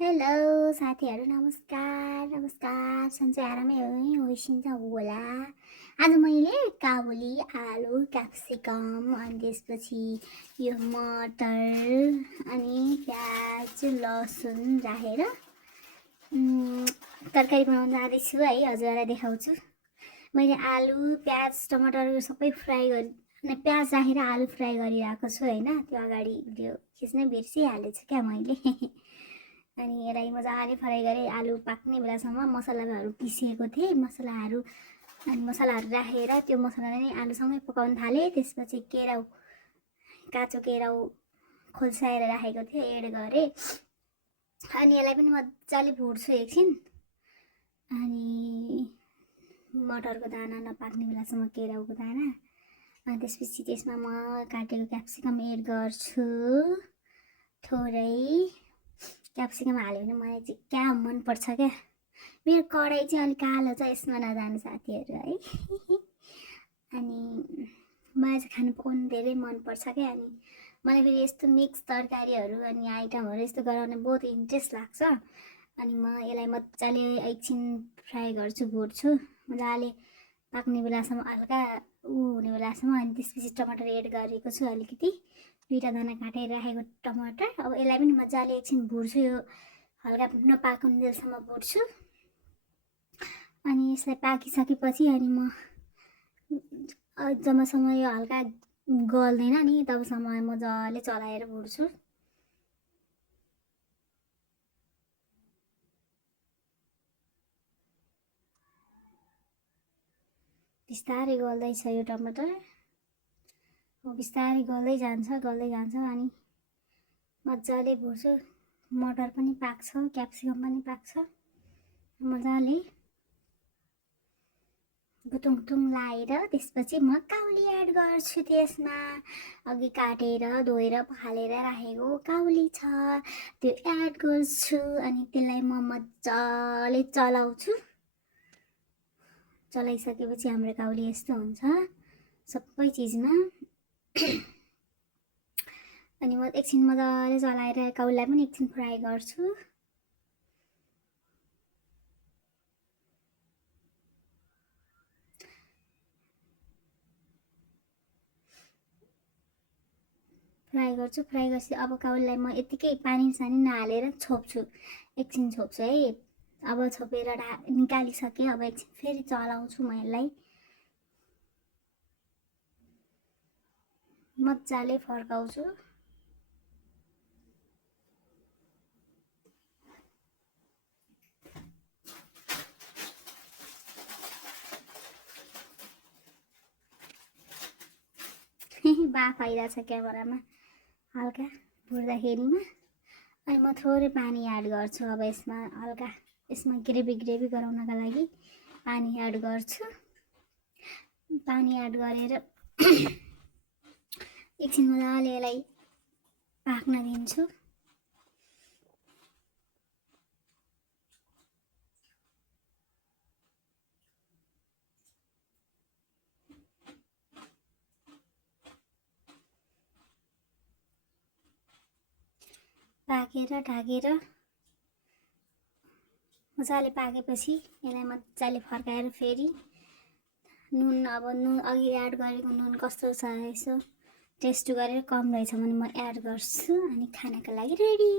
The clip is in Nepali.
हेलो साथीहरू, नमस्कार नमस्कार। सन्चै आरामै होइसिन्छ होला। आज मैले काबुली आलु क्याप्सिकम अनि त्यसपछि यो मटर अनि प्याज लसुन राखेर तरकारी बनाउन जाँदैछु है। हजुरहरूलाई देखाउँछु। मैले आलु प्याज टमाटर सबै फ्राई गरी प्याज राखेर आलु फ्राई गरिरहेको छु होइन। त्यो अगाडि भिडियो खिच्नै बिर्सिहालेछु क्या मैले। अनि यसलाई मजाले फ्राई गरेँ। आलु पाक्ने बेलासम्म मसलाहरू पिसिएको थिएँ। मसलाहरू राखेर त्यो मसला नै आलुसँगै पकाउन थालेँ। त्यसपछि केराउ काँचो केराउ खोल्साएर राखेको थिएँ, एड गरेँ। अनि यसलाई पनि मजाले भुट्छु एकछिन। अनि मटरको दाना नपाक्ने बेलासम्म केराउको दाना। अनि त्यसपछि त्यसमा म काटेको क्याप्सिकम एड गर्छु। थोरै क्याप्सिकम हाल्यो भने मलाई चाहिँ क्या मनपर्छ क्या। मेरो कराई चाहिँ अलिक कालो छ, यसमा नजानु साथीहरू है। अनि मलाई चाहिँ खानु पकाउनु धेरै मनपर्छ क्या। अनि मलाई फेरि यस्तो मिक्स तरकारीहरू अनि आइटमहरू यस्तो गराउन बहुत इन्ट्रेस्ट लाग्छ। अनि म यसलाई मजाले एकछिन फ्राई गर्छु, भुट्छु मजाले पाक्ने बेलासम्म, हल्का हुने बेलासम्म। अनि त्यसपछि टमाटर एड गरेको छु अलिकति, 2टा दाना काटेर राखेको टमाटर। अब यसलाई पनि मजाले एकछिन भुट्छु, यो हल्का नपाकुन्जेलसम्म भुट्छु। अनि यसलाई पाकिसकेपछि अनि म जबसम्म यो हल्का गल्दैन नि तबसम्म मजाले चलाएर भुट्छु। बिस्तारै गल्दैछ यो टमाटर, बिस्तारै गल्दै जान्छ अनि मजाले भुट्छु। मटर पनि पाक्छ, क्याप्सिकम पनि पाक्छ। मजाले गुटुङ लाएर त्यसपछि म काउली एड गर्छु। त्यसमा अघि काटेर धोएर पखालेर राखेको काउली छ, त्यो एड गर्छु। अनि त्यसलाई म मजाले चलाउँछु। चलाइसकेपछि हाम्रो काउली यस्तो हुन्छ सबै चिजमा। अनि म एकछिन मजाले चलाएर काउलीलाई पनि एकछिन फ्राई गर्छु। फ्राई गरेपछि अब काउलीलाई म यतिकै पानी सानी नहालेर छोप्छु, एकछिन छोप्छु है। अब छोपेर निकालिसकेँ। अब एकछिन फेरि चलाउँछु म यसलाई, मजाले फर्काउँछु। बाफ आइरहेछ क्यामेरामा हल्का भुट्दाखेरिमा। अनि म थोरै पानी एड गर्छु। अब यसमा ग्रेभी गराउनका लागि पानी एड गर्छु। पानी एड गरेर एकछिन मजाले यसलाई पाक्न दिन्छु। पाकेर ढाकेर मजाले पाकेपछि यसलाई मजाले फर्काएर फेरि नुन, अब नुन अघि एड गरेको नुन कस्तो छ यसो टेस्ट गरेर कम रहेछ भने म एड गर्छु। अनि खानाको लागि रेडी।